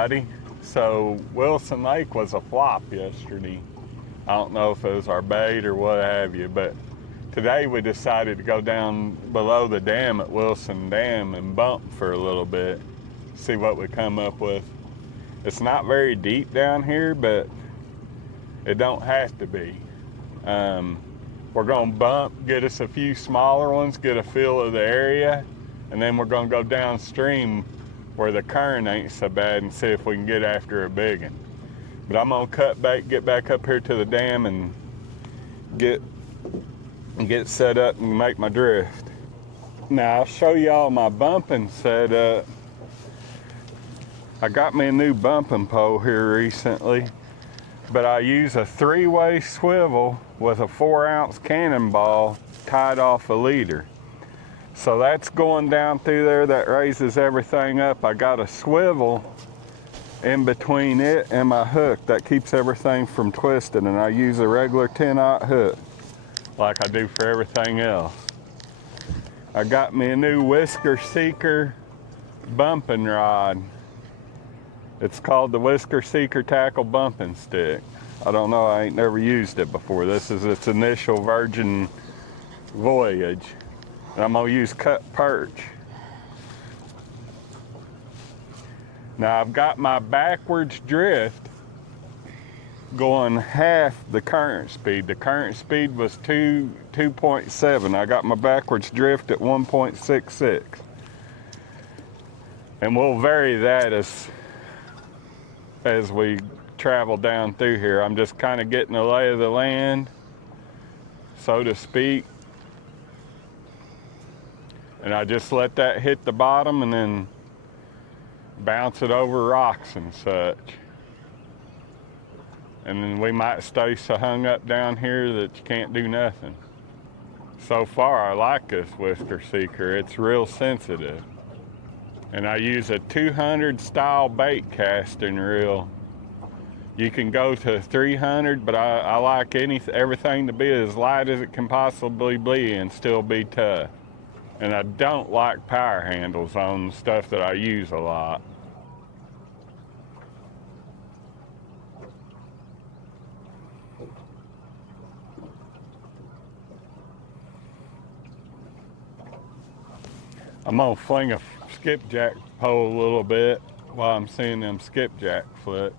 everybody. So Wilson Lake was a flop yesterday. I don't know if it was our bait or what have you, but today we decided to go down below the dam at Wilson Dam and bump for a little bit, see what we come up with. It's not very deep down here, but it don't have to be. We're gonna bump, get us a few smaller ones, get a feel of the area, and then we're gonna go downstream where the current ain't so bad and see if we can get after a big one. But I'm gonna cut back, get back up here to the dam and get set up and make my drift. Now I'll show y'all my bumping setup. I got me a new bumping pole here recently, but I use a 3-way swivel with a 4-ounce cannonball tied off a leader. So that's going down through there, that raises everything up. I got a swivel in between it and my hook that keeps everything from twisting, and I use a regular 10-aught hook like I do for everything else. I got me a new Whisker Seeker bumping rod. It's called the Whisker Seeker Tackle Bumping Stick. I don't know, I ain't never used it before. This is its initial virgin voyage. And I'm gonna use cut perch. Now I've got my backwards drift going half the current speed. The current speed was 2.7. I got my backwards drift at 1.66. And we'll vary that as we travel down through here. I'm just kind of getting the lay of the land, so to speak. And I just let that hit the bottom and then bounce it over rocks and such. And then we might stay so hung up down here that you can't do nothing. So far, I like this Whisker Seeker. It's real sensitive. And I use a 200 style bait casting reel. You can go to 300, but I like everything to be as light as it can possibly be and still be tough. And I don't like power handles on stuff that I use a lot. I'm gonna fling a skipjack pole a little bit while I'm seeing them skipjack flip.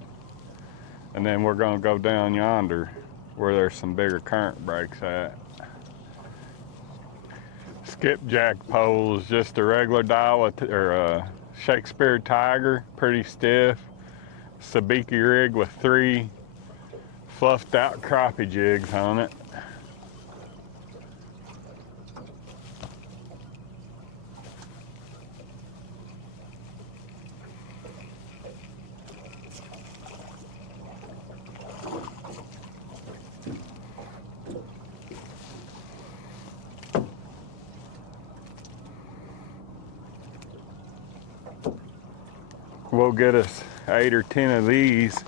And then we're gonna go down yonder where there's some bigger current breaks at. Skipjack pole is just a regular dial or a Shakespeare Tiger, pretty stiff. Sabiki rig with 3 fluffed out crappie jigs on it. We'll get us 8 or 10 of these,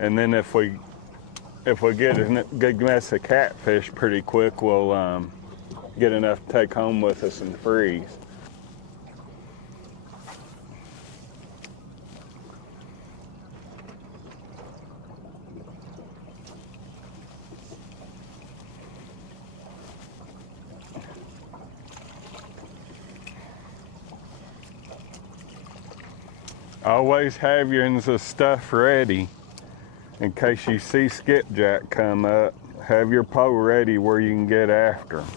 and then if we get a good mess of catfish pretty quick, we'll get enough to take home with us and freeze. Always have your stuff ready in case you see skipjack come up. Have your pole ready where you can get after them.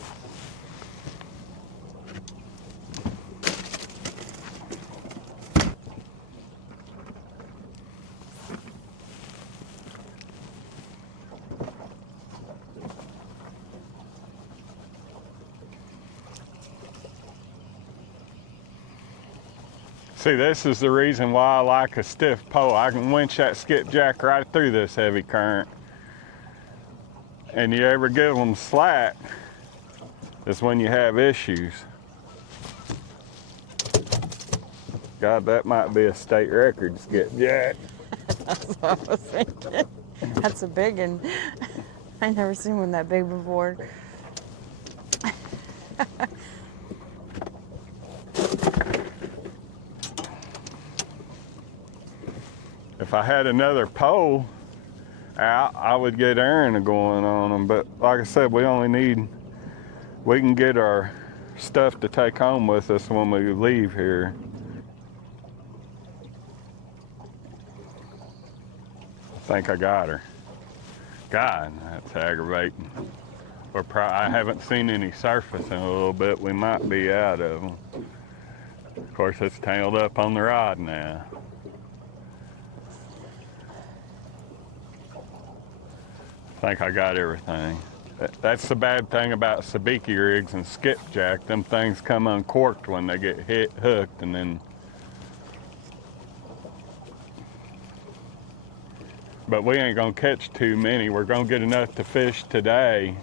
See, this is the reason why I like a stiff pole. I can winch that skipjack right through this heavy current. And you ever give them slack, is when you have issues. God, that might be a state record skipjack. That's what I was thinking. That's a big one. I never seen one that big before. I had another pole out, I would get Aaron going on them. But like I said, we can get our stuff to take home with us when we leave here. I think I got her. God, that's aggravating. I haven't seen any surface in a little bit. We might be out of them. Of course, it's tangled up on the rod now. I think I got everything. That's the bad thing about sabiki rigs and skipjack. Them things come uncorked when they get hooked, and then. But we ain't gonna catch too many. We're gonna get enough to fish today,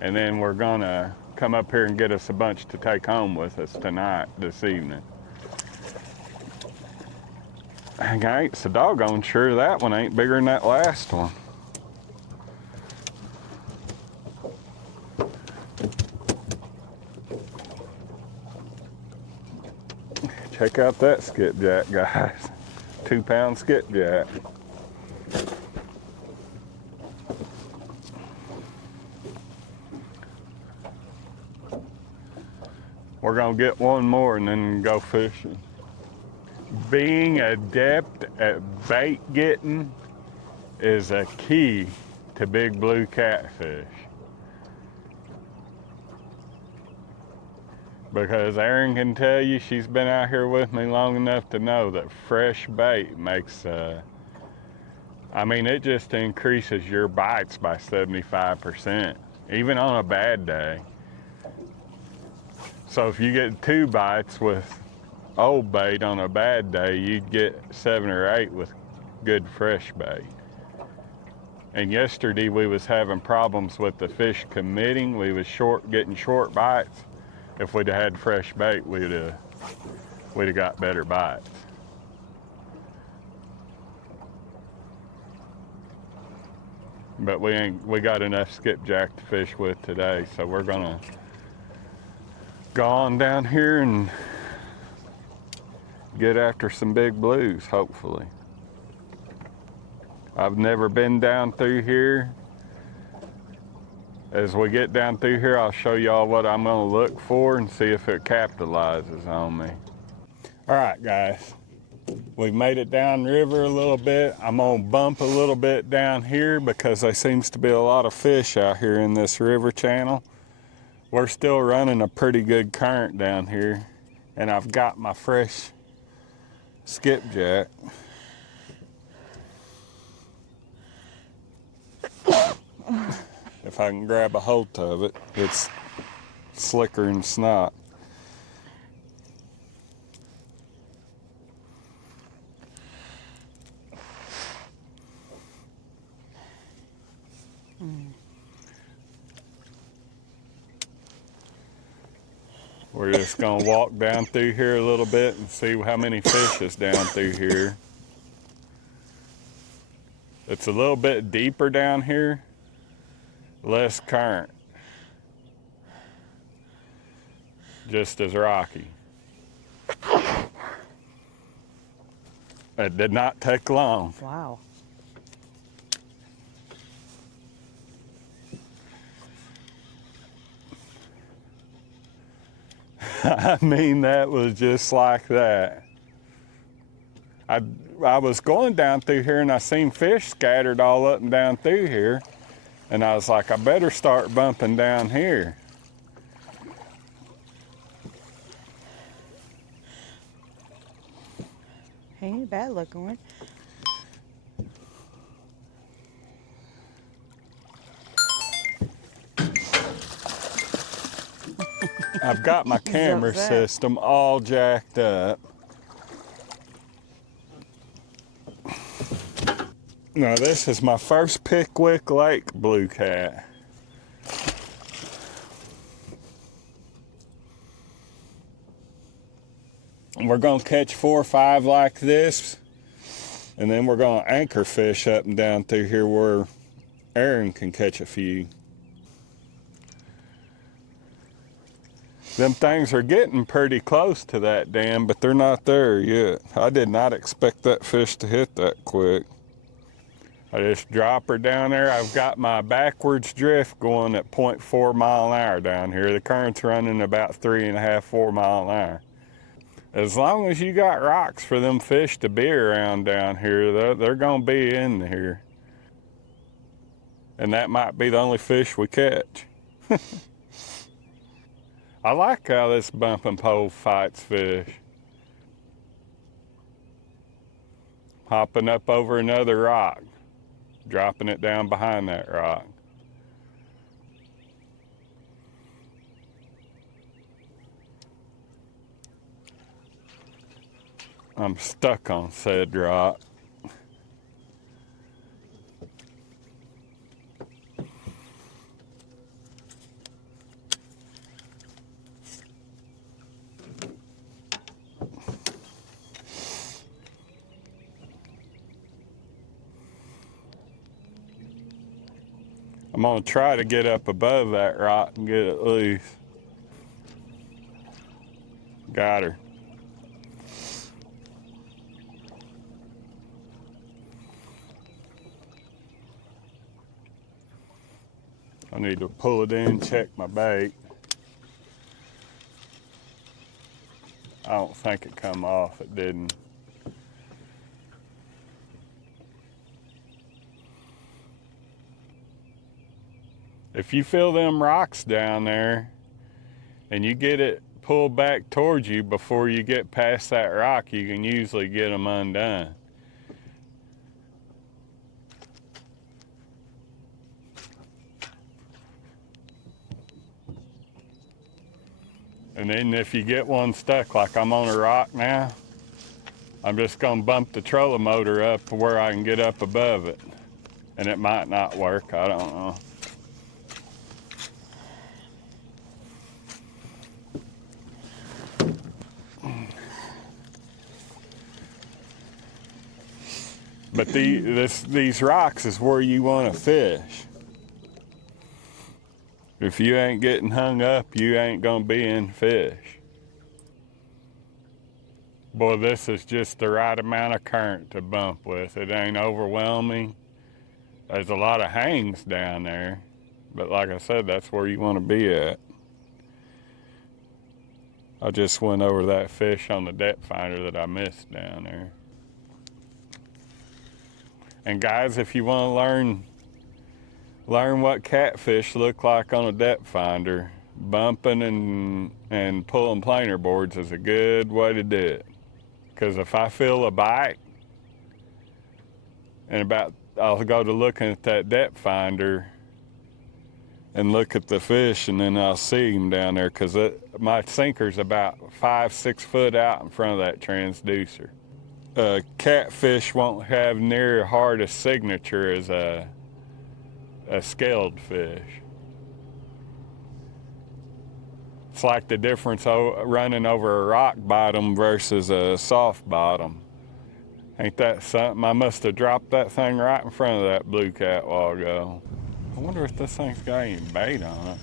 and then we're gonna come up here and get us a bunch to take home with us tonight, this evening. Dang, I ain't so doggone sure that one ain't bigger than that last one. Check out that skipjack, guys. 2-pound skipjack. We're gonna get one more and then go fishing. Being adept at bait getting is a key to big blue catfish. Because Erin can tell you, she's been out here with me long enough to know that fresh bait makes, it just increases your bites by 75%, even on a bad day. So if you get 2 bites with old bait on a bad day, you'd get 7 or 8 with good fresh bait. And yesterday we was having problems with the fish committing. We was getting short bites. If we'd have had fresh bait, we'd have got better bites. But we got enough skipjack to fish with today, so we're gonna go on down here and get after some big blues, hopefully. I've never been down through here. As we get down through here, I'll show y'all what I'm gonna look for and see if it capitalizes on me. All right, guys, we've made it down river a little bit. I'm gonna bump a little bit down here because there seems to be a lot of fish out here in this river channel. We're still running a pretty good current down here, and I've got my fresh skipjack. If I can grab a hold of it, it's slicker than snot. We're just gonna walk down through here a little bit and see how many fish is down through here. It's a little bit deeper down here, less current, just as rocky. It did not take long. Wow. I mean, that was just like that. I was going down through here and I seen fish scattered all up and down through here. And I was like, I better start bumping down here. Ain't a bad looking one. I've got my camera system all jacked up. Now this is my first Pickwick Lake blue cat. We're gonna catch 4 or 5 like this, and then we're gonna anchor fish up and down through here where Aaron can catch a few. Them things are getting pretty close to that dam, but they're not there yet. I did not expect that fish to hit that quick. I just drop her down there. I've got my backwards drift going at 0.4 mile an hour down here. The current's running about 3.5, 4 mile an hour. As long as you got rocks for them fish to be around down here, they're gonna be in here. And that might be the only fish we catch. I like how this bumping pole fights fish. Hopping up over another rock, dropping it down behind that rock. I'm stuck on said rock. I'm gonna try to get up above that rock and get it loose. Got her. I need to pull it in, check my bait. I don't think it come off, it didn't. If you feel them rocks down there and you get it pulled back towards you before you get past that rock, you can usually get them undone. And then if you get one stuck, like I'm on a rock now, I'm just gonna bump the trolling motor up to where I can get up above it. And it might not work, I don't know. But these rocks is where you want to fish. If you ain't getting hung up, you ain't gonna be in fish. Boy, this is just the right amount of current to bump with. It ain't overwhelming. There's a lot of hangs down there, but like I said, that's where you want to be at. I just went over that fish on the depth finder that I missed down there. And guys, if you want to learn what catfish look like on a depth finder, bumping and pulling planer boards is a good way to do it. Because if I feel a bite, and I'll go to looking at that depth finder and look at the fish, and then I'll see him down there, because my sinker's about 5-6 foot out in front of that transducer. Catfish won't have near as hard a signature as a scaled fish. It's like the difference running over a rock bottom versus a soft bottom. Ain't that something? I must have dropped that thing right in front of that blue cat a while ago. I wonder if this thing's got any bait on it.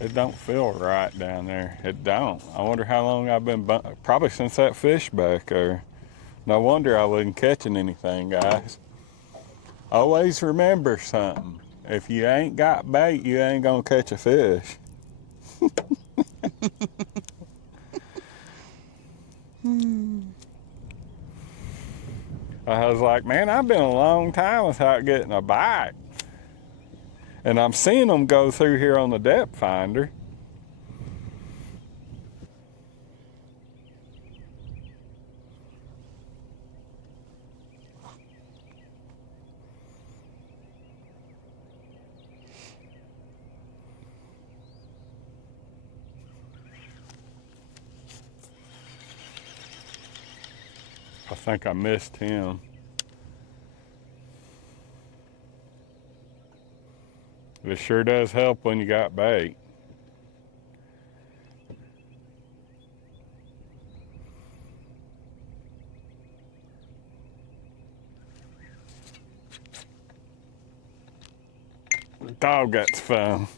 It don't feel right down there. It don't. I wonder how long I've been probably since that fish back there. No wonder I wasn't catching anything, guys. Always remember something. If you ain't got bait, you ain't gonna catch a fish. I was like, man, I've been a long time without getting a bite. And I'm seeing them go through here on the depth finder. I think I missed him. It sure does help when you got bait. Dog, that's fun.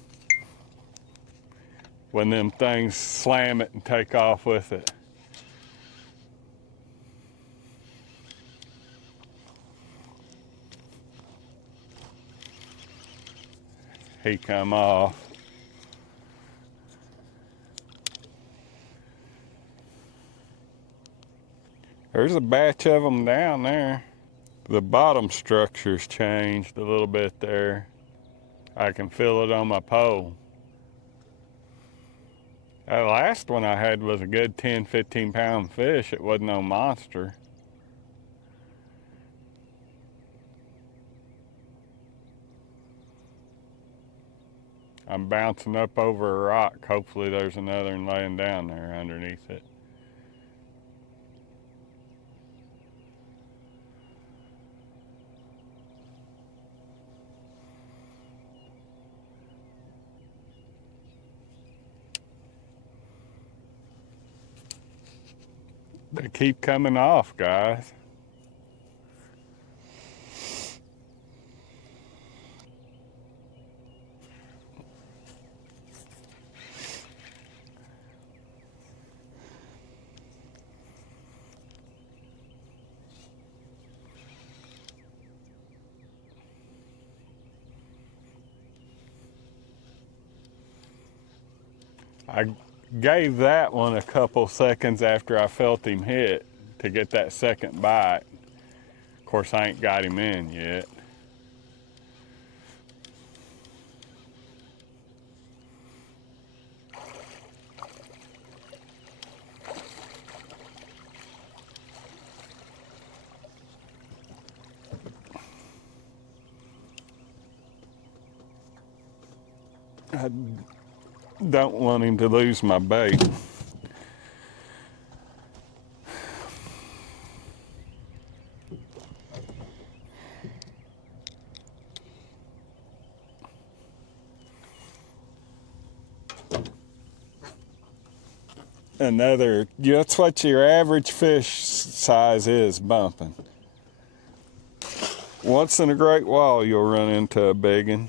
when them things slam it and take off with it. He come off. There's a batch of them down there. The bottom structure's changed a little bit there. I can feel it on my pole. That last one I had was a good 10, 15 pound fish. It wasn't no monster. I'm bouncing up over a rock. Hopefully there's another one laying down there underneath it. They keep coming off, guys. I gave that one a couple seconds after I felt him hit to get that second bite. Of course, I ain't got him in yet. I don't want him to lose my bait. Another, that's what your average fish size is, bumping. Once in a great while you'll run into a big one.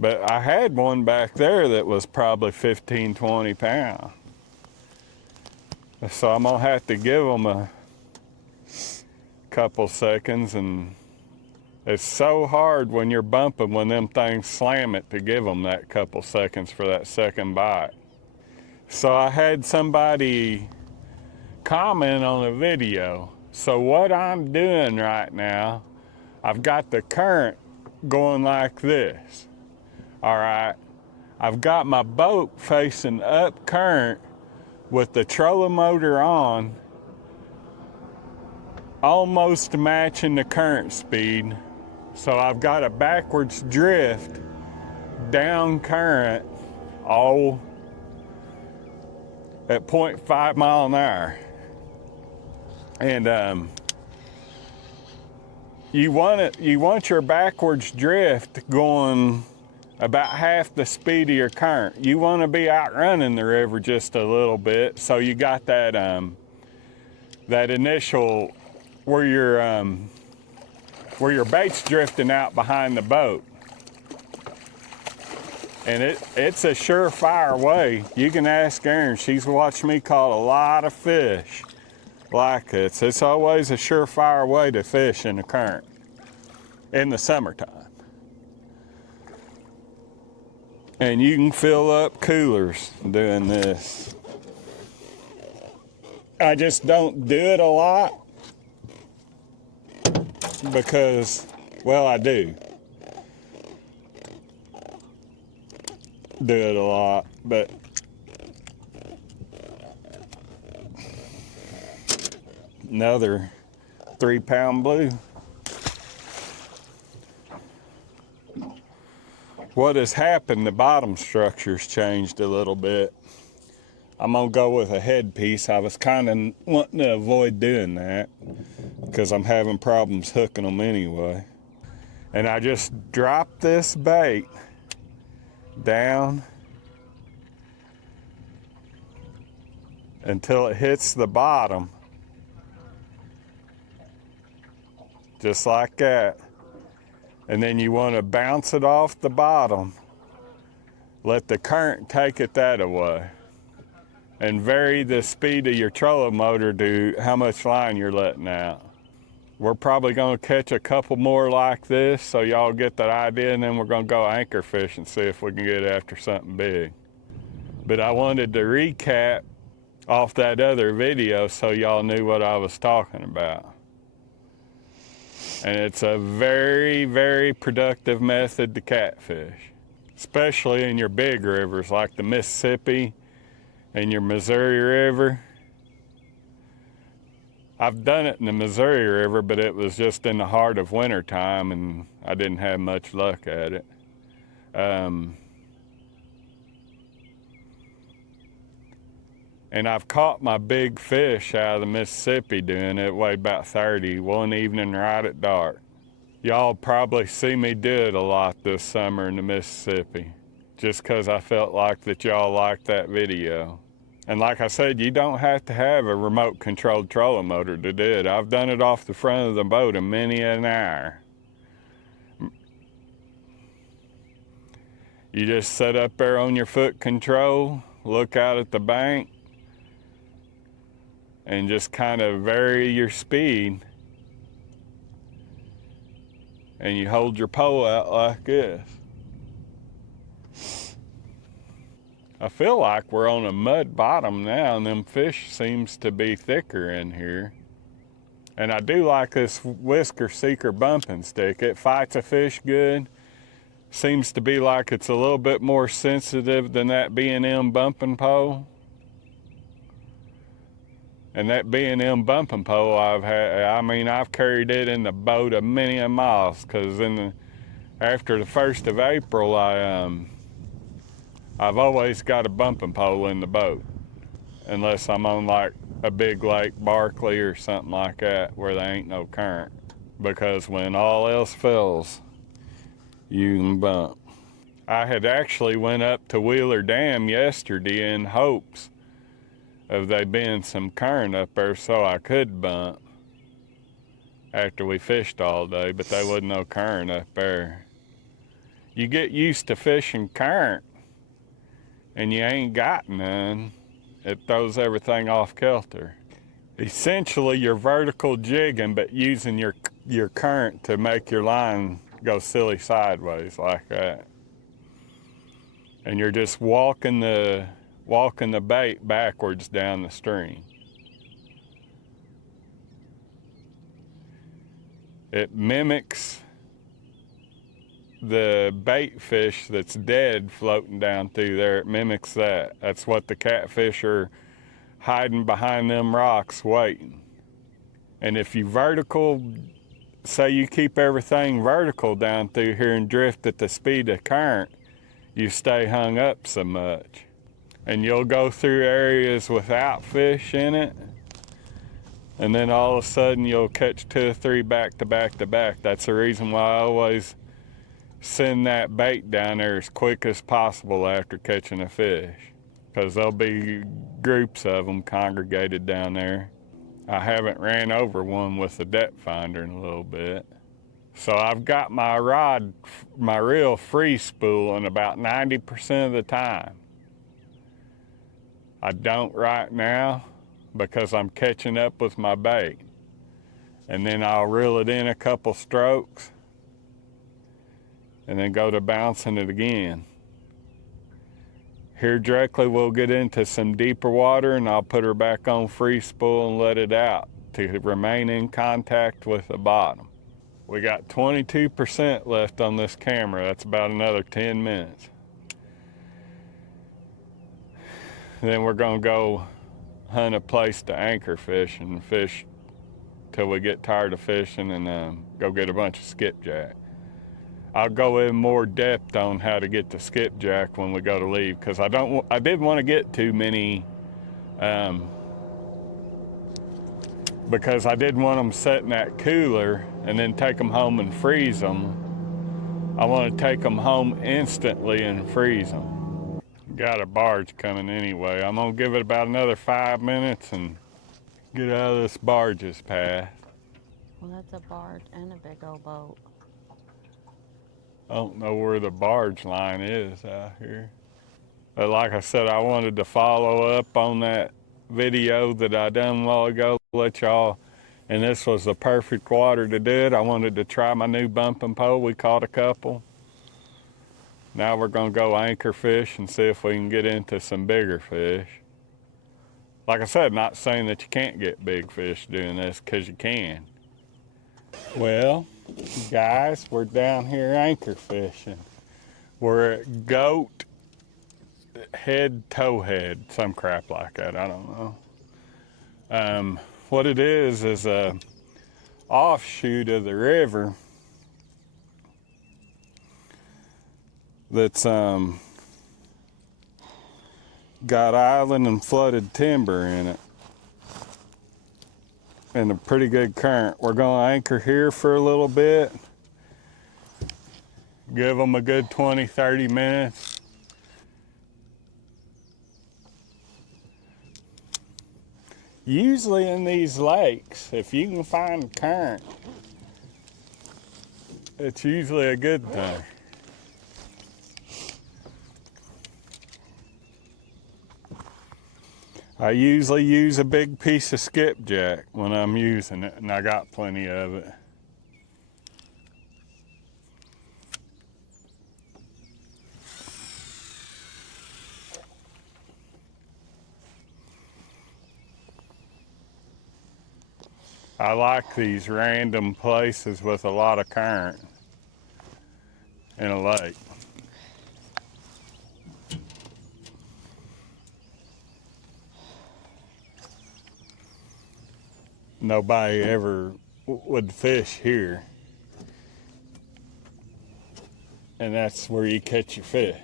But I had one back there that was probably 15, 20 pounds. So I'm gonna have to give them a couple seconds, and it's so hard when you're bumping when them things slam it to give them that couple seconds for that second bite. So I had somebody comment on a video. So what I'm doing right now, I've got the current going like this. All right, I've got my boat facing up current with the trolling motor on, almost matching the current speed. So I've got a backwards drift down current, all at 0.5 mile an hour. And you want your backwards drift going about half the speed of your current. You want to be outrunning the river just a little bit, so you got that that initial where your bait's drifting out behind the boat. And it's a surefire way. You can ask Erin, she's watched me caught a lot of fish like this. It's always a surefire way to fish in the current in the summertime. And you can fill up coolers doing this. I just don't do it a lot because, well, I do it a lot, but another 3-pound blue. What has happened, the bottom structure's changed a little bit. I'm gonna go with a headpiece. I was kind of wanting to avoid doing that because I'm having problems hooking them anyway. And I just dropped this bait down until it hits the bottom, just like that. And then you want to bounce it off the bottom let the current take it that away. And vary the speed of your trolling motor to how much line you're letting out. We're probably gonna catch a couple more like this so y'all get that idea, and then we're gonna go anchor fish and see if we can get after something big. But I wanted to recap off that other video so y'all knew what I was talking about. And it's a very, very productive method to catfish, especially in your big rivers like the Mississippi and your Missouri River. I've done it in the Missouri River, but it was just in the heart of winter time and I didn't have much luck at it. And I've caught my big fish out of the Mississippi doing it, weighed about 30, one evening right at dark. Y'all probably see me do it a lot this summer in the Mississippi, just because I felt like that y'all liked that video. And like I said, you don't have to have a remote controlled trolling motor to do it. I've done it off the front of the boat in many an hour. You just sit up there on your foot control, look out at the bank, and just kind of vary your speed. And you hold your pole out like this. I feel like we're on a mud bottom now, and them fish seems to be thicker in here. And I do like this Whisker Seeker bumping stick. It fights a fish good. Seems to be like it's a little bit more sensitive than that B&M bumping pole. And that B&M bumping pole I've carried it in the boat a many a miles, because after the 1st of April, I've always got a bumping pole in the boat, unless I'm on like a big lake, Barkley or something like that, where there ain't no current. Because when all else fails, you can bump. I had actually went up to Wheeler Dam yesterday in hopes of there being some current up there so I could bump after we fished all day, but there wasn't no current up there. You get used to fishing current and you ain't got none, it throws everything off kilter. Essentially, you're vertical jigging, but using your current to make your line go silly sideways like that. And you're just walking the bait backwards down the stream. It mimics the bait fish that's dead floating down through there. It mimics that. That's what the catfish are hiding behind them rocks waiting. And if you say you keep everything vertical down through here and drift at the speed of current, you stay hung up so much. And you'll go through areas without fish in it, and then all of a sudden you'll catch 2 or 3 back to back to back. That's the reason why I always send that bait down there as quick as possible after catching a fish, because there'll be groups of them congregated down there. I haven't ran over one with a depth finder in a little bit. So I've got my rod, my reel free spooling about 90% of the time. I don't right now because I'm catching up with my bait. And then I'll reel it in a couple strokes and then go to bouncing it again. Here directly we'll get into some deeper water and I'll put her back on free spool and let it out to remain in contact with the bottom. We got 22% left on this camera. That's about another 10 minutes. Then we're gonna go hunt a place to anchor fish and fish till we get tired of fishing and go get a bunch of skipjack. I'll go in more depth on how to get the skipjack when we go to leave, because I didn't want to get too many, because I didn't want them set in that cooler and then take them home and freeze them. I want to take them home instantly and freeze them. Got a barge coming anyway. I'm gonna give it about another 5 minutes and get out of this barge's path. Well, that's a barge and a big old boat. I don't know where the barge line is out here. But like I said, I wanted to follow up on that video that I done a while ago, let y'all, and this was the perfect water to do it. I wanted to try my new bumping pole. We caught a couple. Now we're gonna go anchor fish and see if we can get into some bigger fish. Like I said, not saying that you can't get big fish doing this, because you can. Well, guys, we're down here anchor fishing. We're at Goat Head, Towhead, some crap like that, I don't know. What it is a offshoot of the river that's got island and flooded timber in it and a pretty good current. We're gonna anchor here for a little bit, give them a good 20-30 minutes. Usually in these lakes, if you can find current, it's usually a good thing. I usually use a big piece of skipjack when I'm using it, and I got plenty of it. I like these random places with a lot of current in a lake. Nobody ever would fish here. And that's where you catch your fish.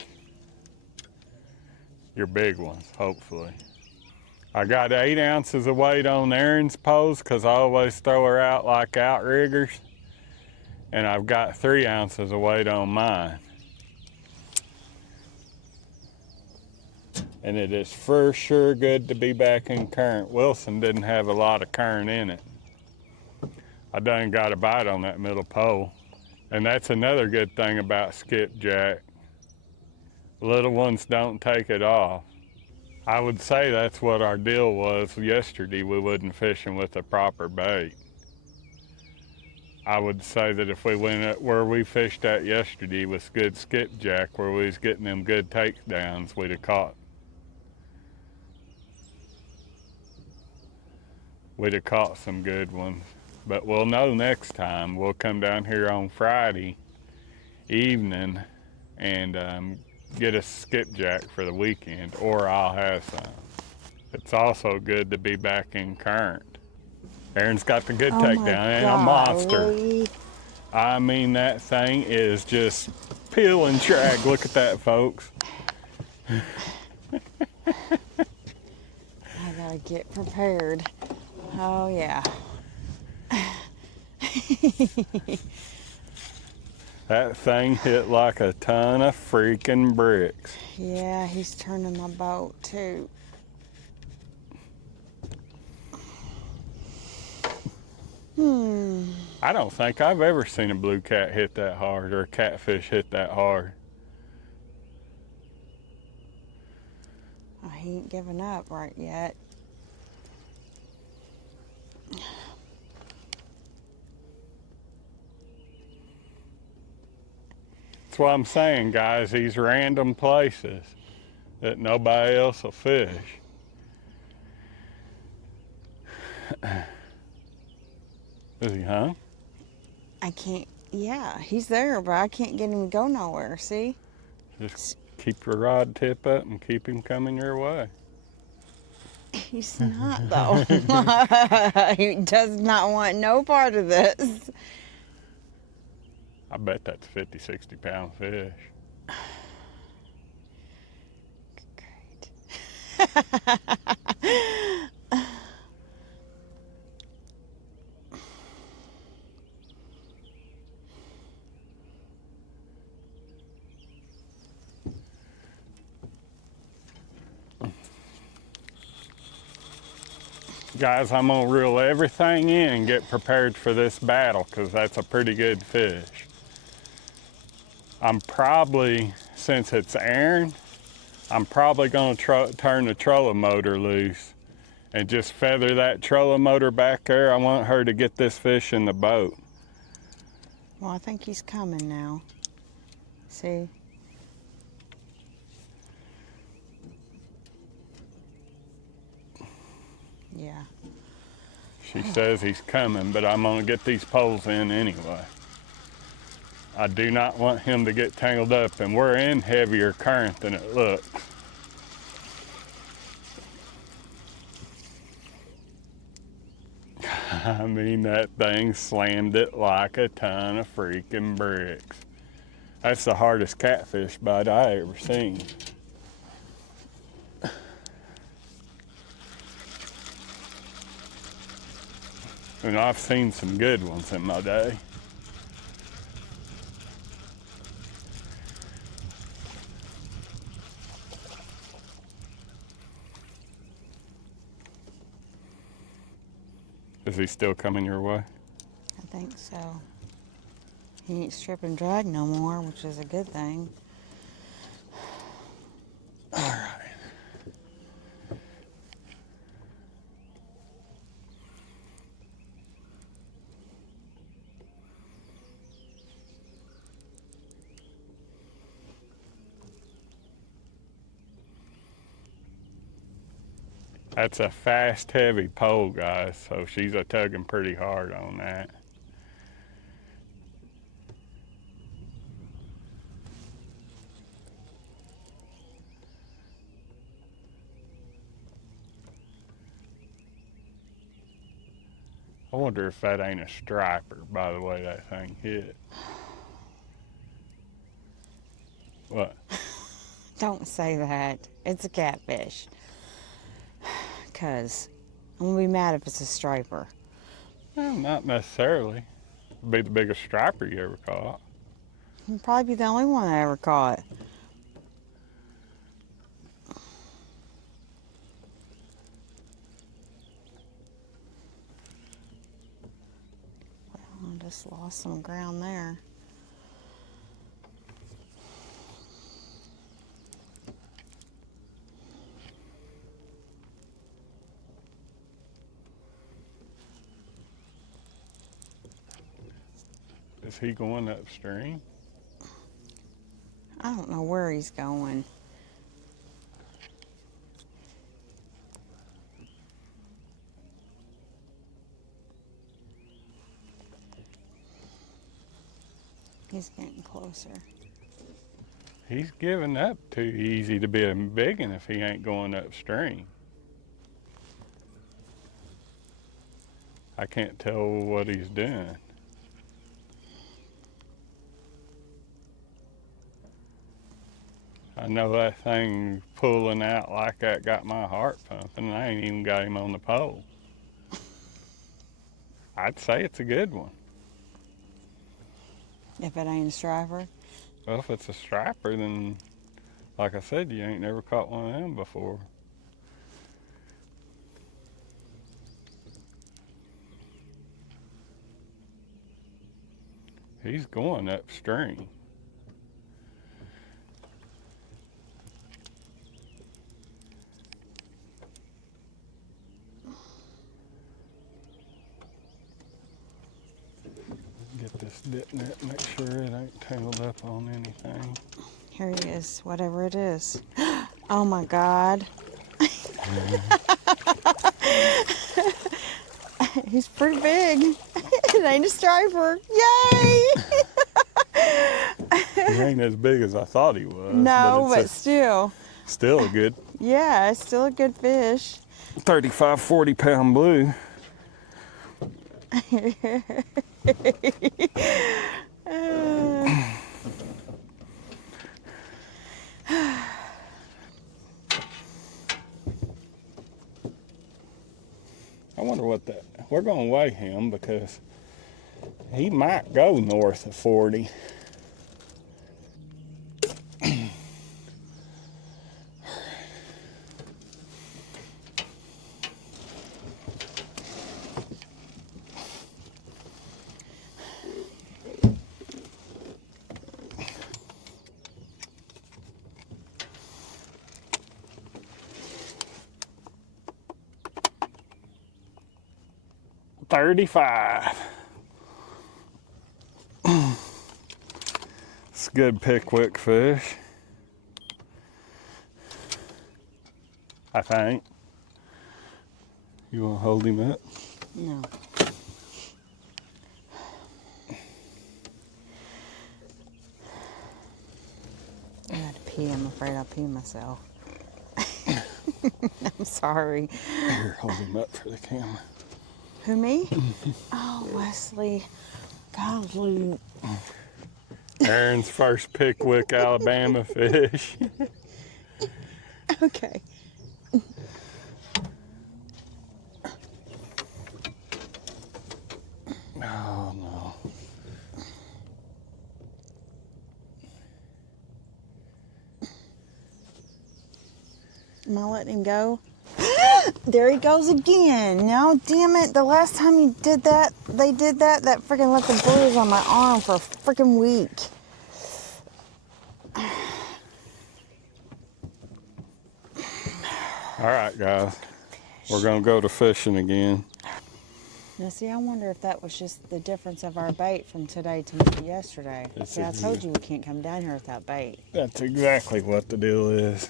Your big ones, hopefully. I got 8 ounces of weight on Erin's post because I always throw her out like outriggers. And I've got 3 ounces of weight on mine. And it is for sure good to be back in current. Wilson didn't have a lot of current in it. I done got a bite on that middle pole. And that's another good thing about skipjack. Little ones don't take it off. I would say that's what our deal was yesterday. We wasn't fishing with the proper bait. I would say that if we went at where we fished at yesterday with good skipjack, where we was getting them good takedowns, we'd have caught some good ones. But we'll know next time. We'll come down here on Friday evening and get a skipjack for the weekend, or I'll have some. It's also good to be back in current. Erin's got the good takedown and a monster. I mean, that thing is just peel and drag. Look at that, folks. I gotta get prepared. Oh, yeah. That thing hit like a ton of freaking bricks. Yeah, he's turning my boat too. I don't think I've ever seen a blue cat hit that hard or a catfish hit that hard. Oh, he ain't giving up right yet. That's what I'm saying, guys. These random places that nobody else will fish. Is he hung? I can't, yeah, he's there, but I can't get him to go nowhere, see? Just keep your rod tip up and keep him coming your way. He's not, though. He does not want no part of this. I bet that's 50, 60 pound fish. Great. Guys, I'm gonna reel everything in and get prepared for this battle because that's a pretty good fish. I'm probably, since it's Erin, I'm probably going to turn the trolling motor loose and just feather that trolling motor back there. I want her to get this fish in the boat. Well, I think he's coming now. See? Yeah. She says he's coming, but I'm going to get these poles in anyway. I do not want him to get tangled up, and we're in heavier current than it looks. I mean, that thing slammed it like a ton of freaking bricks. That's the hardest catfish bite I ever seen. And I've seen some good ones in my day. Is he still coming your way? I think so. He ain't strip and drag no more, which is a good thing. All right. That's a fast, heavy pole, guys, so she's a tugging pretty hard on that. I wonder if that ain't a striper, by the way that thing hit. What? Don't say that. It's a catfish. Because I'm going to be mad if it's a striper. Well, not necessarily. It'd be the biggest striper you ever caught. It'll probably be the only one I ever caught. Well, I just lost some ground there. Is he going upstream? I don't know where he's going. He's getting closer. He's giving up too easy to be a big one if he ain't going upstream. I can't tell what he's doing. I know that thing pulling out like that got my heart pumping, and I ain't even got him on the pole. I'd say it's a good one. If it ain't a striper. Well, if it's a striper, then, like I said, you ain't never caught one of them before. He's going upstream. Get this dip net, make sure it ain't tangled up on anything. Here he is, whatever it is. Oh my God. He's pretty big. It ain't a striper. Yay! He ain't as big as I thought he was. No, but but still. still a good Yeah, it's still a good fish. 35, 40 pound blue. I wonder what that, we're gonna weigh him because he might go north of 40. 35. It's good Pickwick fish, I think. You want to hold him up? No. I had to pee. I'm afraid I'll pee myself. I'm sorry. Here, hold him up for the camera. Who, me? Oh, Wesley. Golly. Aaron's first Pickwick, Alabama fish. Okay. Oh, no. Am I letting him go? There he goes again. No, damn it. The last time you did that, they did that freaking left a bruise on my arm for a freaking week. All right, guys. We're going to go to fishing again. Now, see, I wonder if that was just the difference of our bait from today to yesterday. See, I told you we can't come down here without bait. That's exactly what the deal is.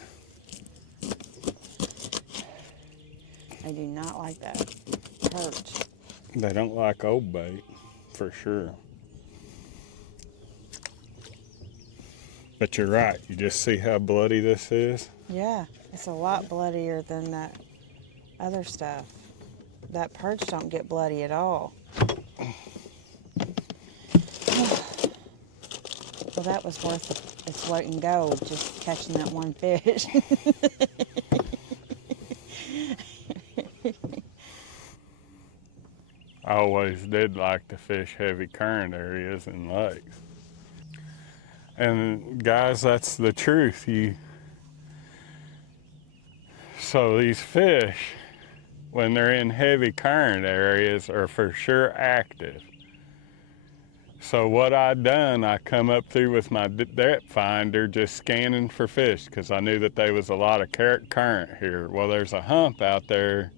I do not like that perch. They don't like old bait, for sure. But you're right. You just see how bloody this is? Yeah, it's a lot bloodier than that other stuff. That perch don't get bloody at all. Well, that was worth its weight in gold, just catching that one fish. I always did like to fish heavy current areas and lakes. And guys, that's the truth. So these fish, when they're in heavy current areas, are for sure active. So what I done, I come up through with my depth finder just scanning for fish because I knew that there was a lot of current here. Well, there's a hump out there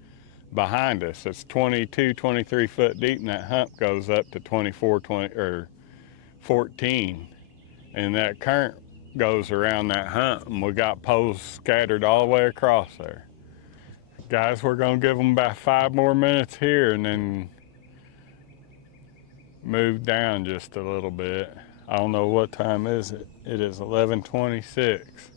behind us. It's 22, 23 foot deep, and that hump goes up to 24, 20, or 14. And that current goes around that hump, and we got poles scattered all the way across there. Guys, we're gonna give them about 5 more minutes here and then move down just a little bit. I don't know what time is it. It is 11:26.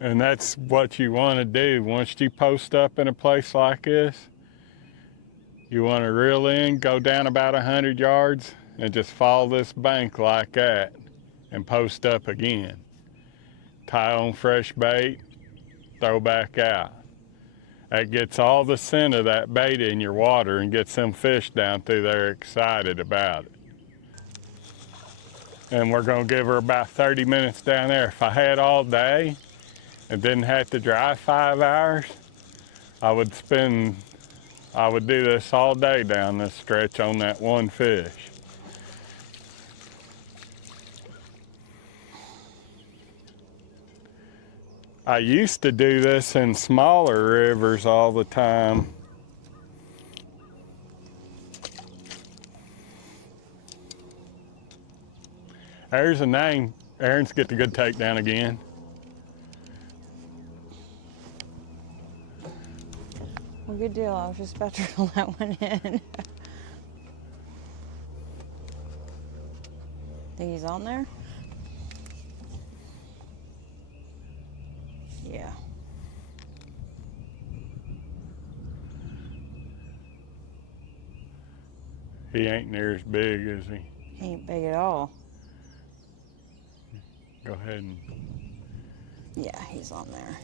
And that's what you want to do. Once you post up in a place like this, you want to reel in, go down about 100 yards, and just follow this bank like that and post up again. Tie on fresh bait, throw back out. That gets all the scent of that bait in your water and gets them fish down through there excited about it. And we're gonna give her about 30 minutes down there. If I had all day and didn't have to drive 5 hours, I would do this all day down this stretch on that one fish. I used to do this in smaller rivers all the time. There's a name. Aaron's get the good takedown again. Well, good deal. I was just about to reel that one in. Think he's on there? Yeah. He ain't near as big, is he? He ain't big at all. Go ahead and... Yeah, he's on there.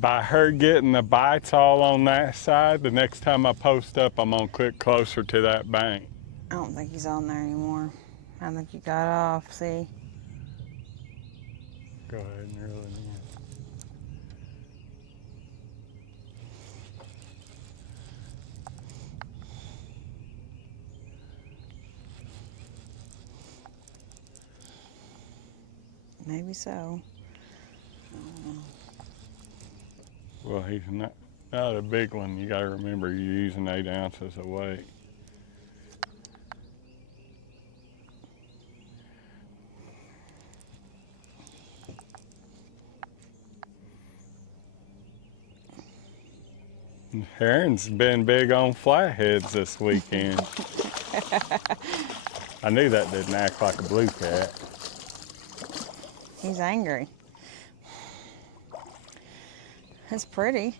By her getting the bites all on that side, the next time I post up, I'm gonna click closer to that bank. I don't think he's on there anymore. I think he got off, see? Go ahead and reel it in. Maybe so. Well, he's not a big one. You got to remember you're using 8 ounces of weight. Aaron's been big on flatheads this weekend. I knew that didn't act like a blue cat. He's angry. It's pretty.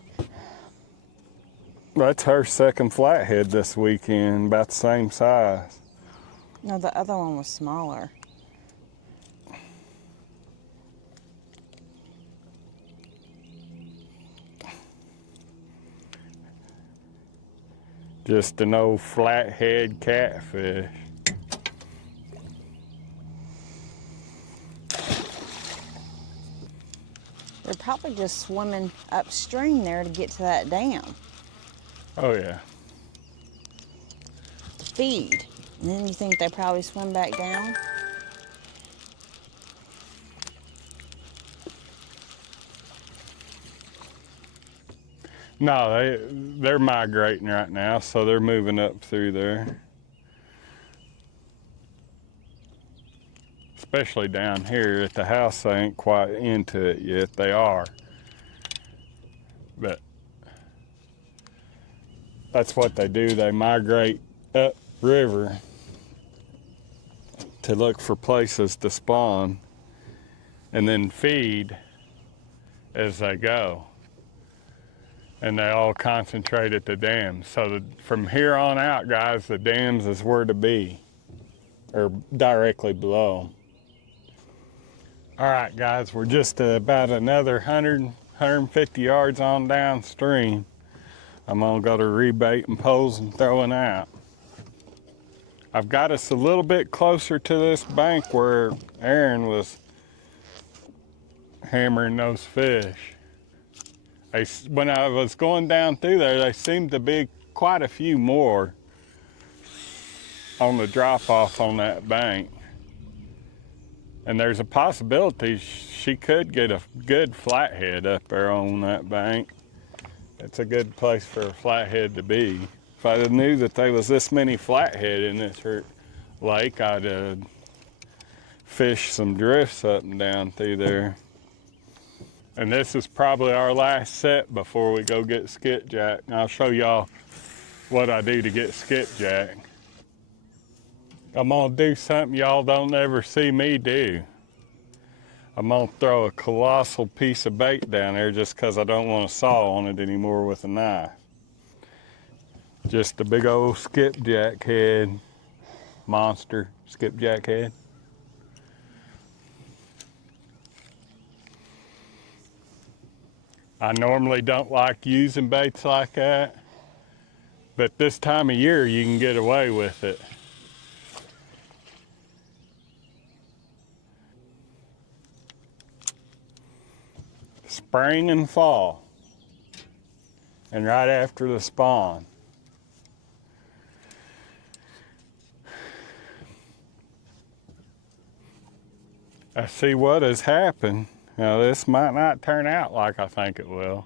That's her second flathead this weekend, about the same size. No, the other one was smaller. Just an old flathead catfish. They're probably just swimming upstream there to get to that dam. Oh yeah. Feed. And then you think they probably swim back down? No, they're migrating right now, so they're moving up through there. Especially down here at the house, they ain't quite into it yet. They are. But that's what they do. They migrate up river to look for places to spawn and then feed as they go. And they all concentrate at the dams. So from here on out, guys, the dams is where to be, or directly below. All right, guys, we're just about another 150 yards on downstream. I'm gonna go to rebait and pose and throwing out. I've got us a little bit closer to this bank where Aaron was hammering those fish. When I was going down through there, there seemed to be quite a few more on the drop off on that bank. And there's a possibility she could get a good flathead up there on that bank. It's a good place for a flathead to be. If I knew that there was this many flathead in this lake, I'd fish some drifts up and down through there. And this is probably our last set before we go get skipjack. And I'll show y'all what I do to get skipjack. I'm gonna do something y'all don't ever see me do. I'm gonna throw a colossal piece of bait down there just because I don't want to saw on it anymore with a knife. Just a big old skipjack head, monster skipjack head. I normally don't like using baits like that, but this time of year you can get away with it. Spring and fall, and right after the spawn. I see what has happened. Now this might not turn out like I think it will.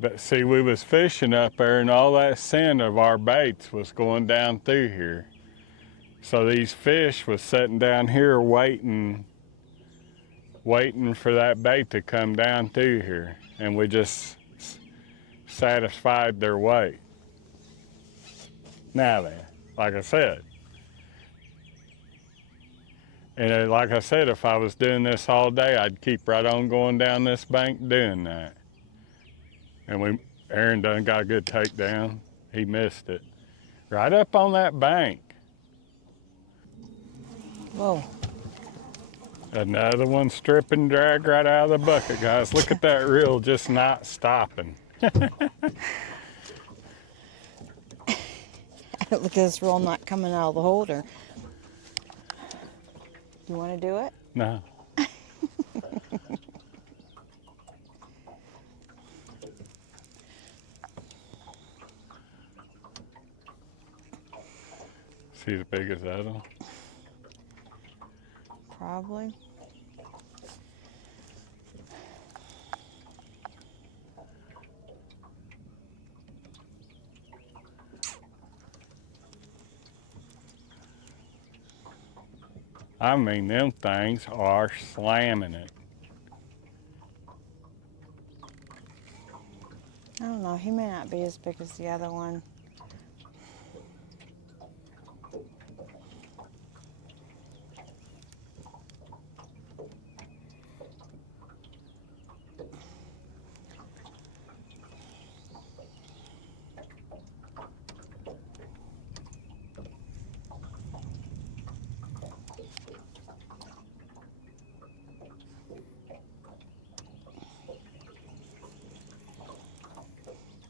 But see, we was fishing up there and all that sand of our baits was going down through here. So these fish was sitting down here waiting for that bait to come down through here. And we just satisfied their weight. Now then, like I said, and like I said, if I was doing this all day, I'd keep right on going down this bank doing that. And Aaron done got a good takedown. He missed it. Right up on that bank. Whoa. Another one strip and drag right out of the bucket, guys. Look at that reel just not stopping. Look at this roll not coming out of the holder. You want to do it? No. See as big as that one? Probably. I mean, them things are slamming it. I don't know. He may not be as big as the other one.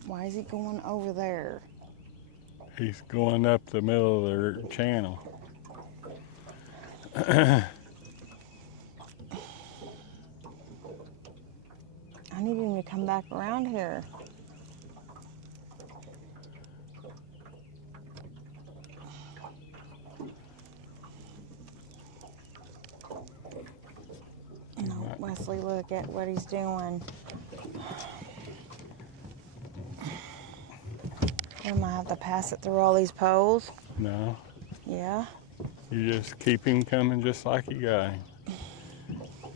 Why is he going over there? He's going up the middle of their channel. I need him to come back around here. No, Wesley, look at what he's doing. Am I have to pass it through all these poles? No, Yeah. you just keep him coming just like you got him.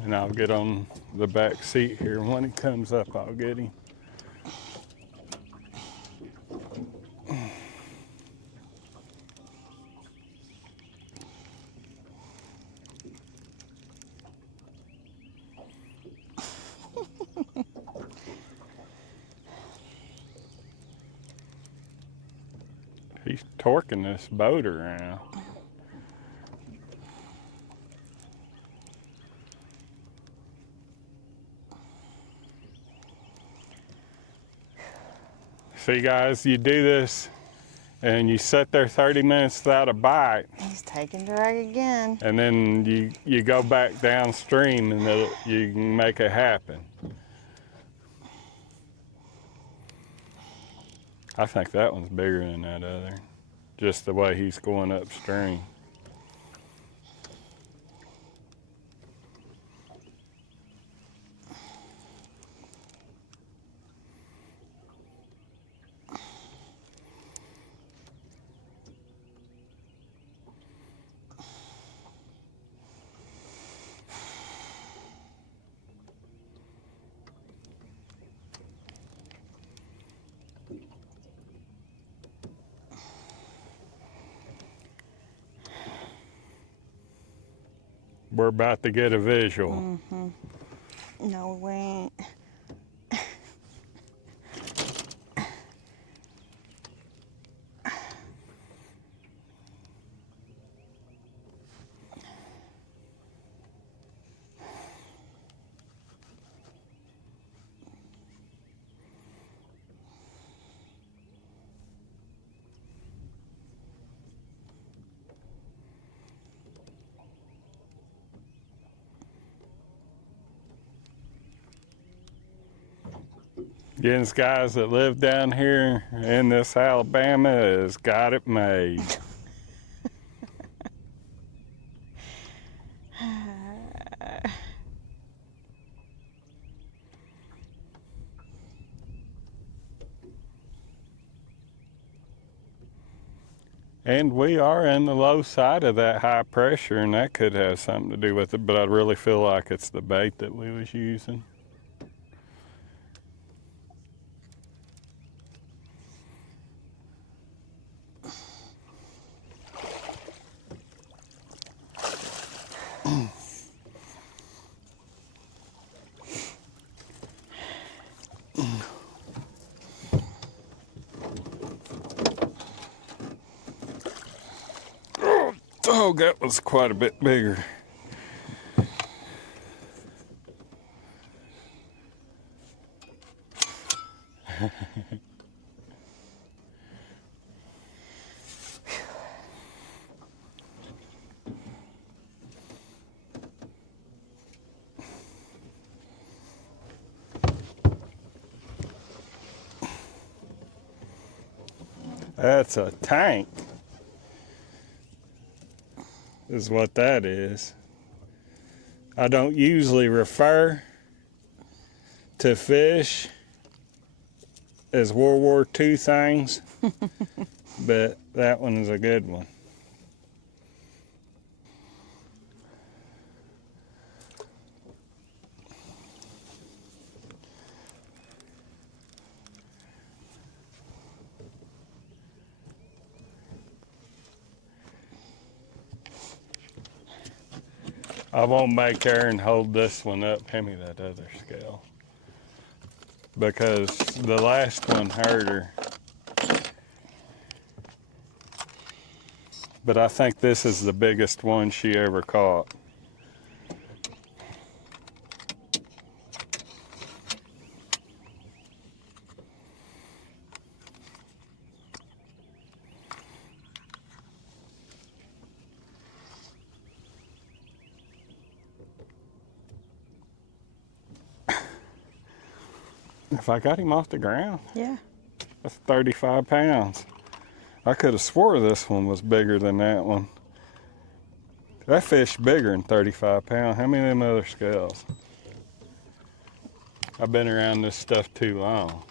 And I'll get on the back seat here. When he comes up, I'll get him. He's torquing this boat around. See, guys, you do this and you sit there 30 minutes without a bite, He's taking drag again. and then you go back downstream and you can make it happen. I think that one's bigger than that other, just the way he's going upstream. We're about to get a visual. No, we ain't. Against guys that live down here in this Alabama has got it made. And we are in the low side of that high pressure, and that could have something to do with it, but I really feel like it's the bait that we was using. Oh, that was quite a bit bigger. That's a tank, is what that is. I don't usually refer to fish as World War II things, but that one is a good one. I won't make Aaron hold this one up. Hand me that other scale. Because the last one hurt her. But I think this is the biggest one she ever caught. If I got him off the ground, Yeah. that's 35 pounds. I could have swore this one was bigger than that one. That fish bigger than 35 pounds. How many of them other scales? I've been around this stuff too long.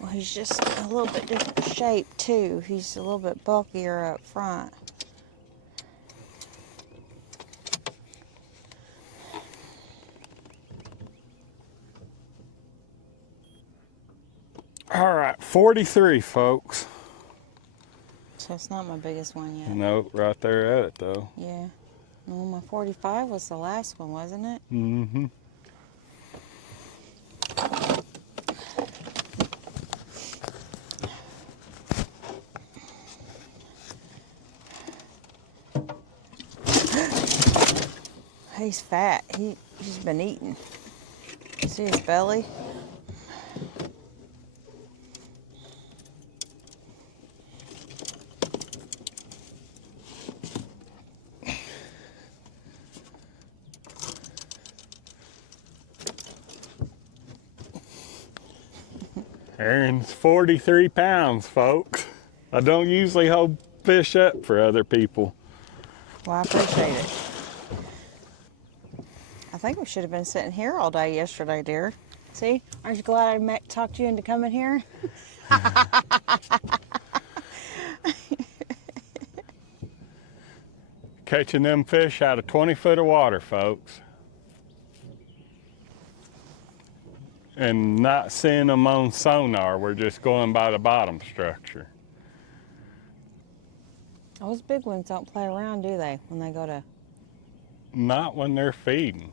Well, he's just a little bit different shape too. He's a little bit bulkier up front. All right, 43, folks. So it's not my biggest one yet. Nope, right there at it though. Yeah. Well, my 45 was the last one, wasn't it? Mm-hmm. He's fat. He's been eating. See his belly? Aaron's 43 pounds, folks. I don't usually hold fish up for other people. Well, I appreciate it. I think we should have been sitting here all day yesterday, dear. See? Aren't you glad I talked you into coming here? Catching them fish out of 20 foot of water, folks. And not seeing them on sonar. We're just going by the bottom structure. Those big ones don't play around, do they, when they go to... Not when they're feeding.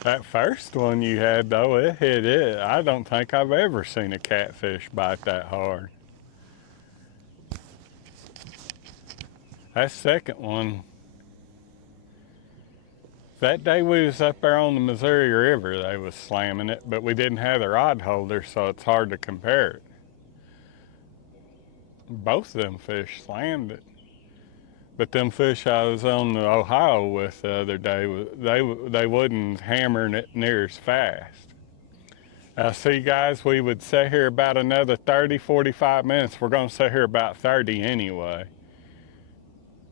That first one you had, though, it hit it. I don't think I've ever seen a catfish bite that hard. That second one, that day we was up there on the Missouri River, they was slamming it, but we didn't have the rod holder, so it's hard to compare it. Both of them fish slammed it. But them fish I was on the Ohio with the other day, they wasn't hammering it near as fast. See, guys, we would sit here about another 30, 45 minutes. We're going to sit here about 30 anyway.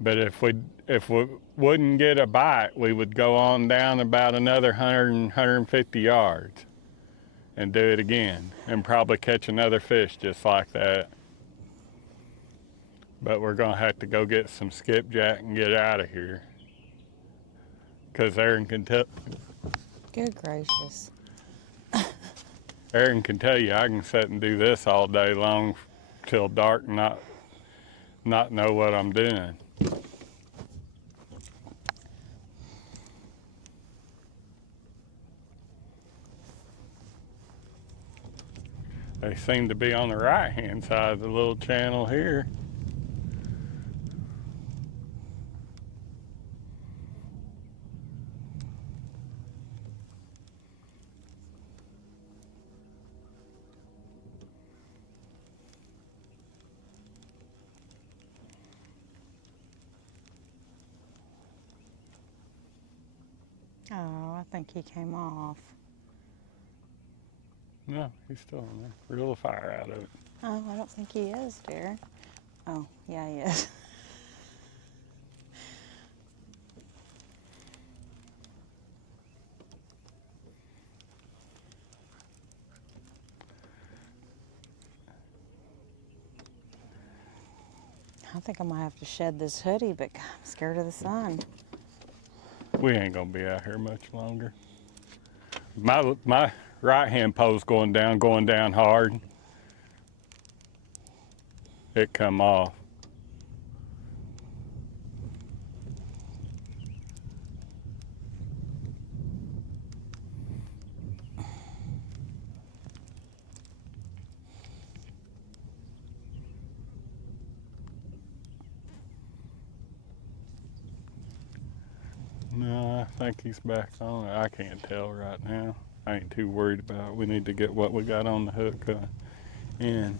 But if we wouldn't get a bite, we would go on down about another 100, 150 yards and do it again and probably catch another fish just like that. But we're going to have to go get some skipjack and get out of here. Because Aaron can tell... Good gracious. Aaron can tell you I can sit and do this all day long till dark and not know what I'm doing. They seem to be on the right-hand side of the little channel here. Oh, I think he came off. No, he's still in there. Reel the fire out of it. Oh, I don't think he is, dear. Oh, yeah, he is. I think I might have to shed this hoodie, but I'm scared of the sun. We ain't gonna be out here much longer. My right hand pole's going down hard. it come off. No, I think he's back on it. I can't tell right now. I ain't too worried about it. We need to get what we got on the hook in.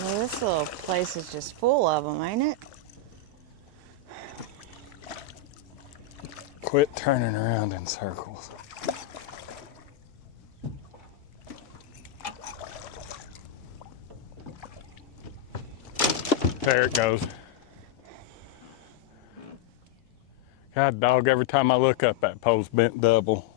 Well, this little place is just full of them, ain't it? Quit turning around in circles. There it goes. God dog, every time I look up, that pole's bent double.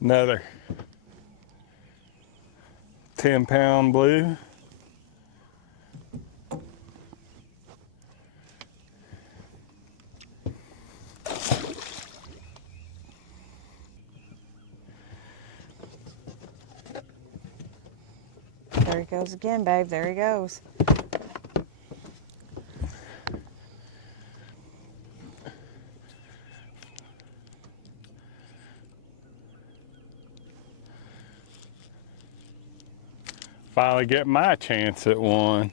Another 10-pound blue. There he goes again, babe. There he goes. Finally get my chance at one.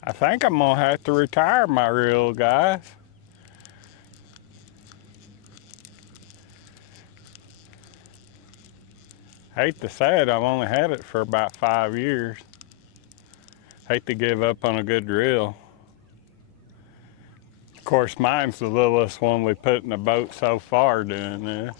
I think I'm gonna have to retire my reel, guys. Hate to say it, I've only had it for about 5 years. Hate to give up on a good reel. Of course, mine's the littlest one we put in the boat so far doing this.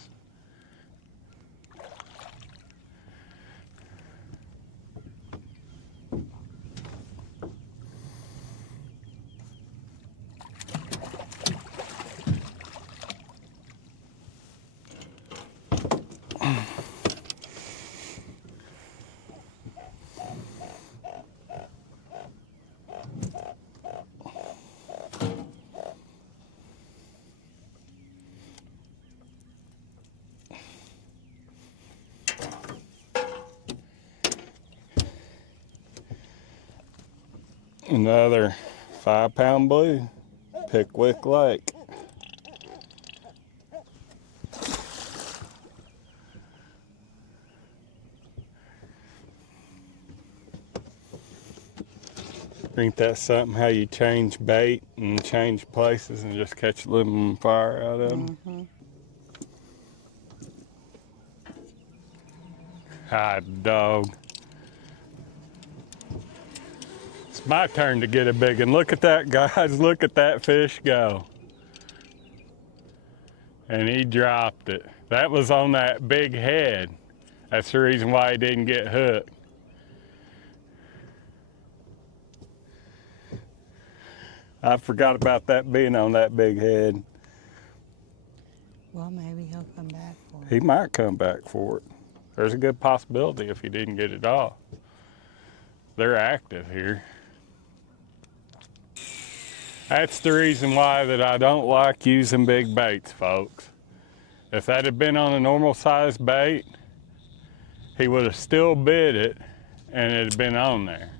Another 5-pound blue, Pickwick Lake. Think that's something, how you change bait and change places and just catch a little fire out of them? Mm-hmm. Hot dog. It's my turn to get a big one. Look at that, guys. Look at that fish go. And he dropped it. That was on that big head. That's the reason why he didn't get hooked. I forgot about that being on that big head. Well, maybe he'll come back for it. He might come back for it. There's a good possibility if he didn't get it off. They're active here. That's the reason why that I don't like using big baits, folks. If that had been on a normal size bait, he would have still bit it and it had been on there.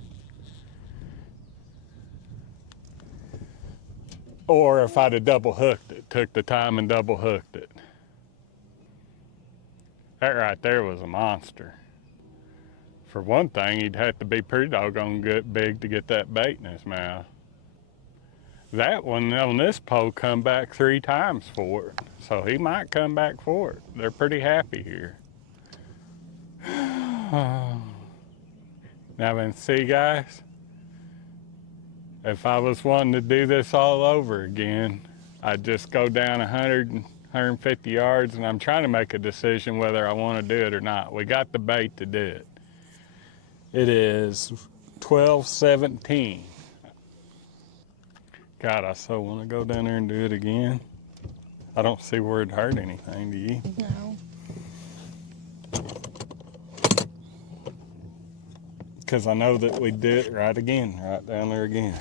Or if I'd have double hooked it, took the time and double hooked it. That right there was a monster. For one thing, he'd have to be pretty doggone good big to get that bait in his mouth. That one on this pole come back 3 times for it, so he might come back for it. They're pretty happy here. Now then, see guys, if I was wanting to do this all over again, I'd just go down 100, 150 yards, and I'm trying to make a decision whether I want to do it or not. We got the bait to do it. It is 12:17. God, I so want to go down there and do it again. I don't see where it hurt anything, do you? No. Because I know that we did it right down there again.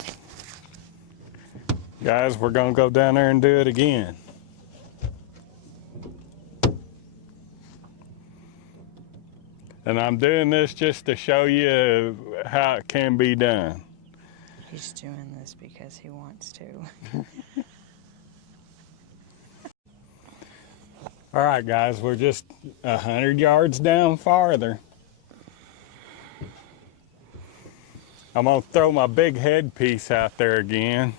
Guys, we're going to go down there and do it again. And I'm doing this just to show you how it can be done. He's doing this because he wants to. All right, guys, we're just 100 yards down farther. I'm going to throw my big headpiece out there again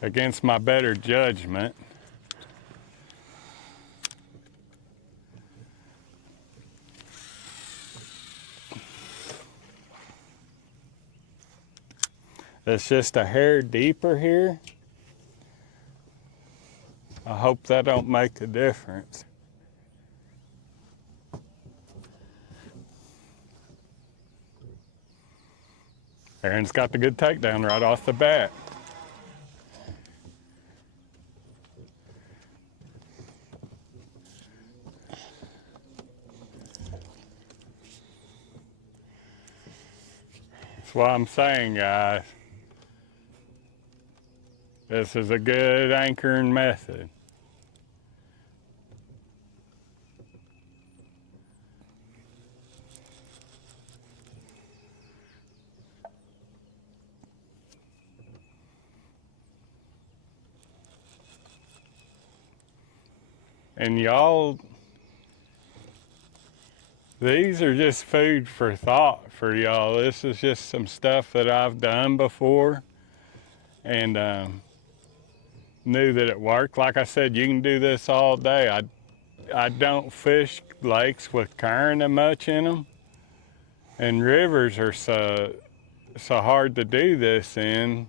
against my better judgment. It's just a hair deeper here. I hope that don't make a difference. Aaron's got the good takedown right off the bat. That's what I'm saying, guys. This is a good anchoring method. And y'all, these are just food for thought for y'all. This is just some stuff that I've done before and knew that it worked. Like I said, you can do this all day. I don't fish lakes with current much in them, and rivers are so hard to do this in.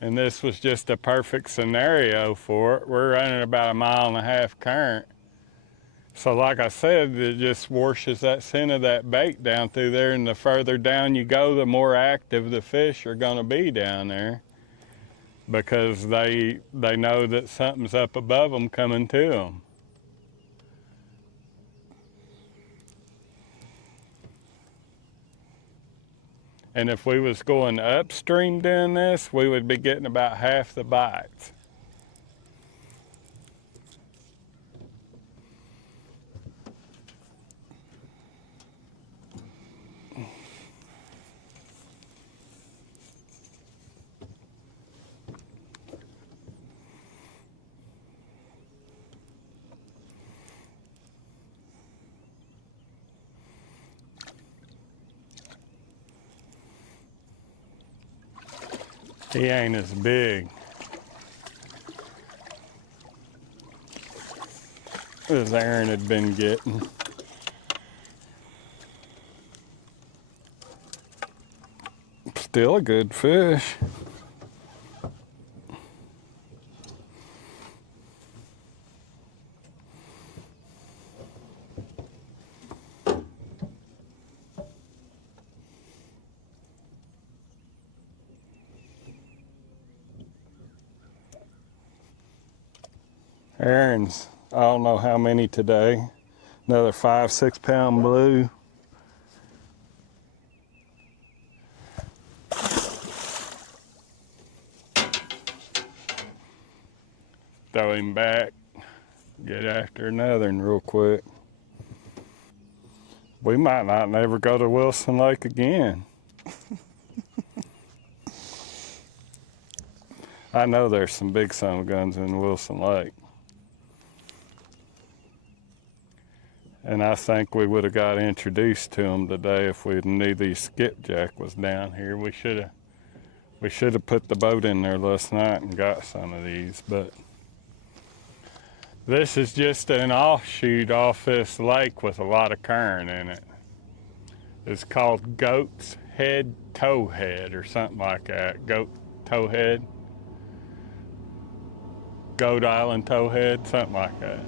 And this was just a perfect scenario for it. We're running about 1.5 miles current. So like I said, it just washes that scent of that bait down through there, and the further down you go, the more active the fish are gonna be down there because they know that something's up above them coming to them. And if we was going upstream doing this, we would be getting about half the bites. He ain't as big as Aaron had been getting. Still a good fish. Aaron's, I don't know how many today. Another 5-6 pound blue. Throw him back. Get after another one real quick. We might not never go to Wilson Lake again. I know there's some big son of guns in Wilson Lake. And I think we would have got introduced to them today if we knew the skipjack was down here. We should have put the boat in there last night and got some of these, but this is just an offshoot off this lake with a lot of current in it. It's called Goat's Head Towhead or something like that. Goat Towhead. Goat Island Towhead, something like that.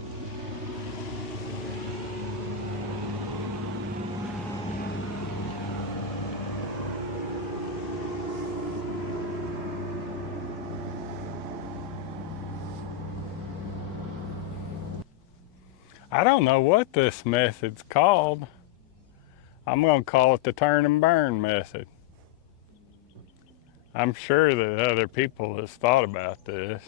I don't know what this method's called. I'm going to call it the turn and burn method. I'm sure that other people have thought about this.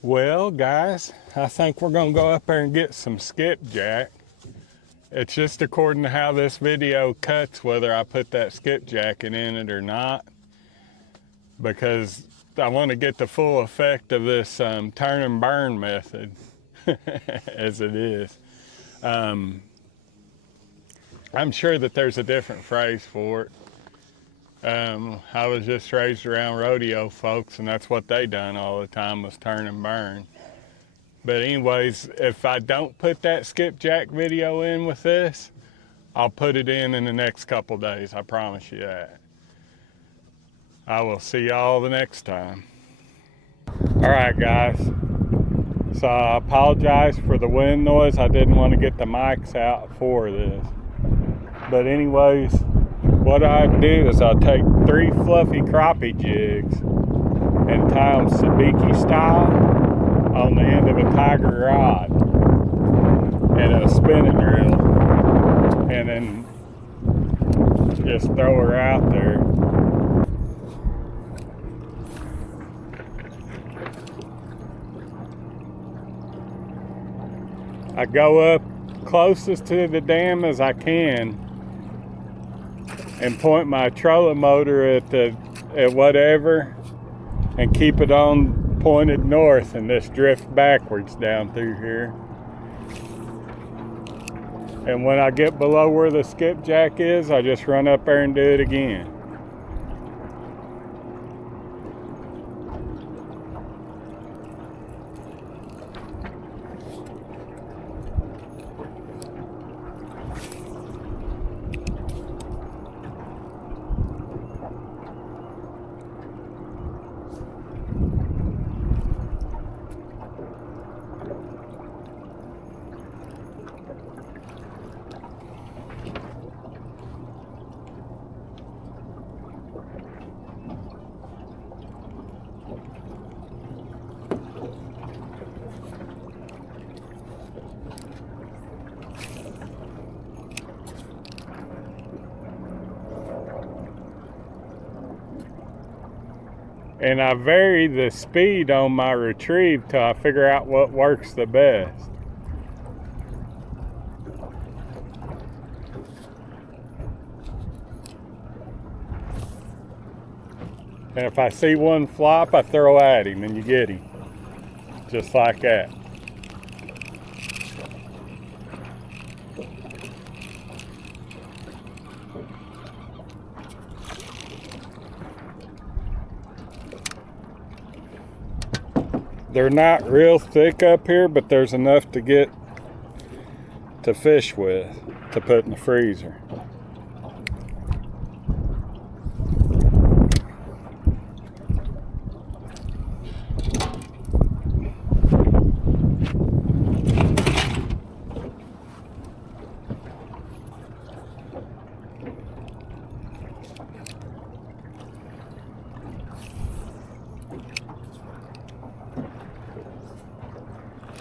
Well, guys, I think we're going to go up there and get some skipjack. It's just according to how this video cuts whether I put that skipjack in it or not, because I want to get the full effect of this turn and burn method as it is. I'm sure that there's a different phrase for it. I was just raised around rodeo folks, and that's what they done all the time, was turn and burn. But anyways, if I don't put that skipjack video in with this, I'll put it in the next couple days. I promise you that. I will see y'all the next time. All right, guys. So I apologize for the wind noise. I didn't want to get the mics out for this. But anyways, what I do is I'll take 3 fluffy crappie jigs and tie them sabiki style on the end of a tiger rod and a spinning reel, and then just throw her out there. I go up closest to the dam as I can and point my trolling motor at whatever and keep it on pointed north and just drift backwards down through here. And when I get below where the skipjack is, I just run up there and do it again. And I vary the speed on my retrieve till I figure out what works the best. And if I see one flop, I throw at him and you get him. Just like that. They're not real thick up here, but there's enough to get to fish with to put in the freezer.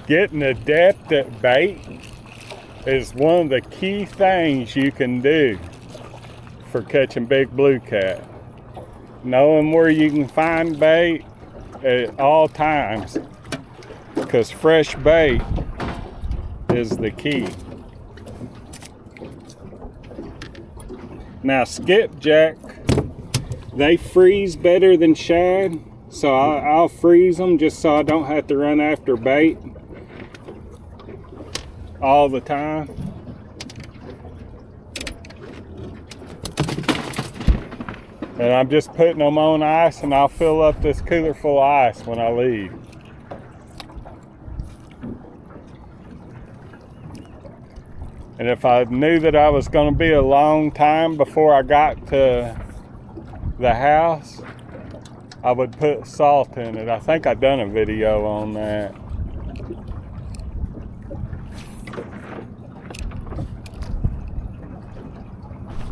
Getting a depth at bait is one of the key things you can do for catching big blue cat. Knowing where you can find bait at all times, because fresh bait is the key. Now skipjack, they freeze better than shad, so I'll freeze them just so I don't have to run after bait. all the time. And I'm just putting them on ice, and I'll fill up this cooler full of ice when I leave. And if I knew that I was going to be a long time before I got to the house, I would put salt in it. I think I've done a video on that.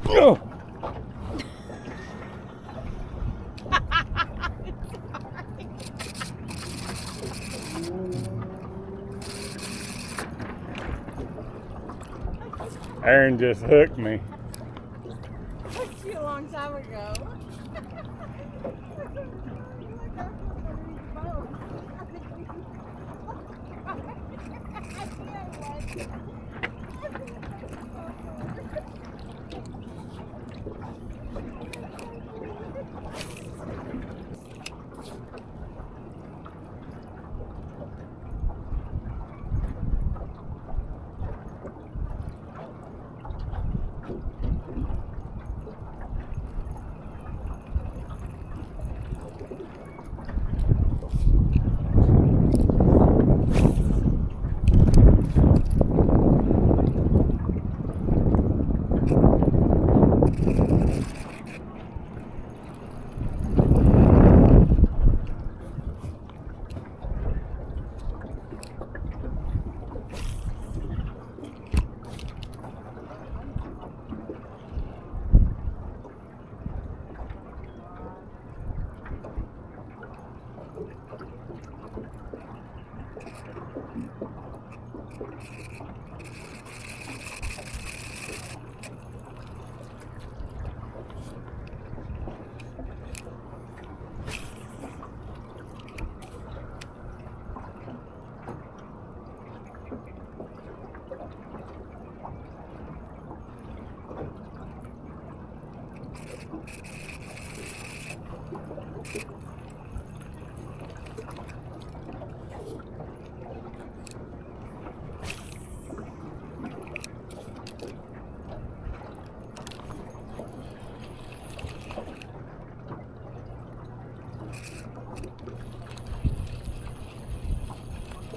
Oh. Aaron just hooked me. Hooked you a long time ago.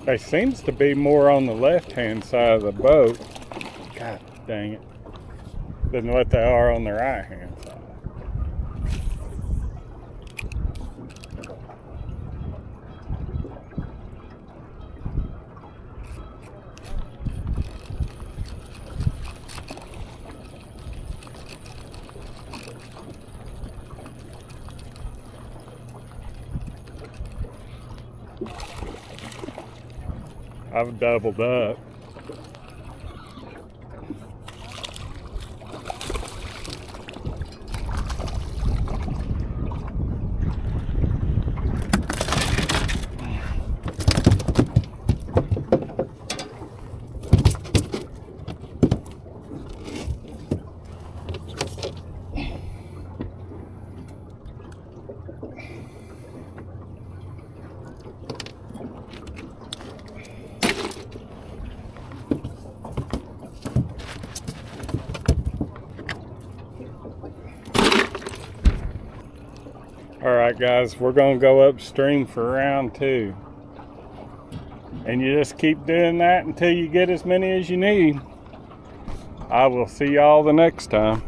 There seems to be more on the left-hand side of the boat, God dang it, than what they are on the right-hand side. I've doubled up. Alright guys, we're going to go upstream for round 2. And you just keep doing that until you get as many as you need. I will see y'all the next time.